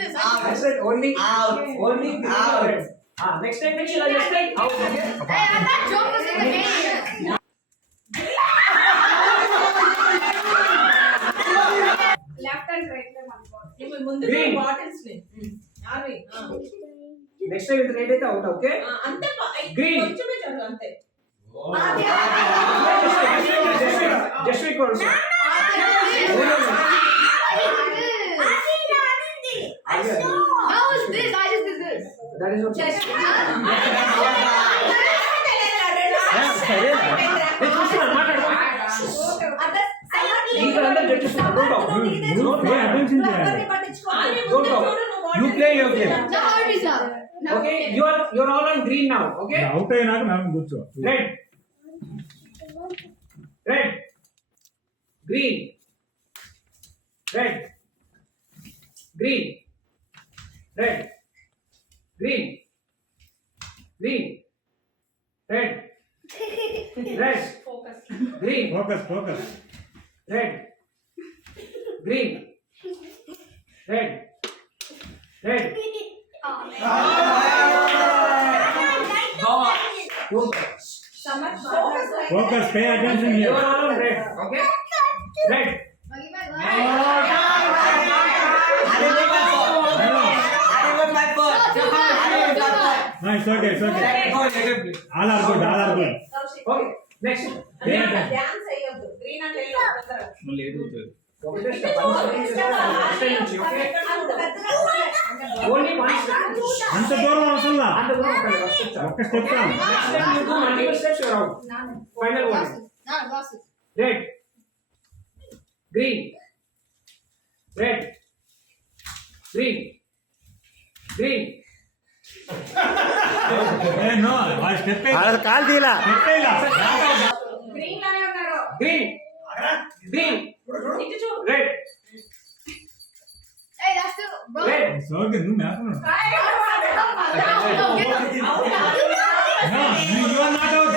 this. I said only Out. Only green or red. Next time make sure next time out. Okay. Hey, I thought Joe was in the game. Left and right లో మనకు ఇప్పుడు ముందు Green. Bottles ని RV Next time with red అయితే out. Okay. అంతే Green. కొంచెమే చాలు అంతే Just wait for us. How is this? I just did this. That is okay. Don't talk. You play your game. Now how is that? Okay. You're all on green now. Okay. Out అయినాక మేము కూర్చో Red. Red. Green. Red. Green. Red. Green. Green. Red. Red. Green. Focus Red. Green. Red. Red. Focus pay attention You are all on red. Okay. Red. It's okay all are good Okay. Next. Green. Dance అయ్యొద్దు green and yellow Okay. Only one step. అంత దూరం అవసరంలా And the one step. ఒక్క step చాలు Next time you do multiple steps, you're out. Final one. Glasses. Red. Green. Red. Green. Green. A no ఆ step call తీలా step ఇలా green లోనే ఉన్నారు Green. Green. ఇటు చూడు Red. Hey, that's still bro. Red. సోకి నువ్వు మేస్తున్నావు యు ఆర్ నాట్ అవుట్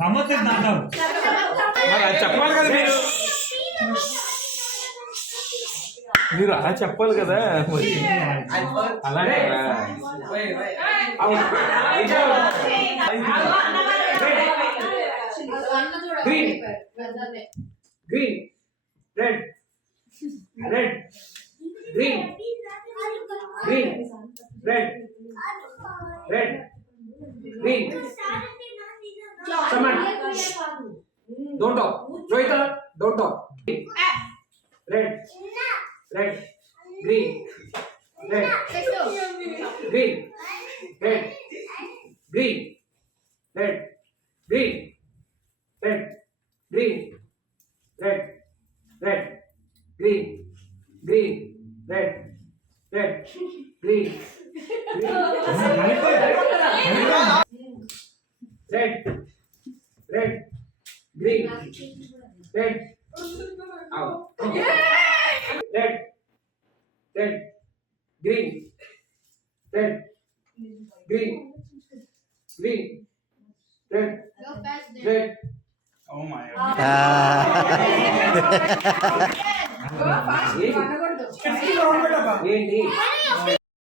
సమత్ ఇస్ నాట్ అవుట్ చెప్పాలి కదా మీరు అలా చెప్పాలి కదా మరి అలాగే Out. Green. Green. Red. Red. Green. Green. Red. Red. Green. Someone. Don't talk. Rohita, don't talk. Red. Red. Green. Red. Green. Red. Green. Red. Green. Red. Green. Red. Red. Green. Green. Red. Red. Green. Red. Red. Green. Red. Out. Red. Red. Green. Red. Green. Green. Red. Go fast there. Red. Oh my fast అనకూడదు ఏంటి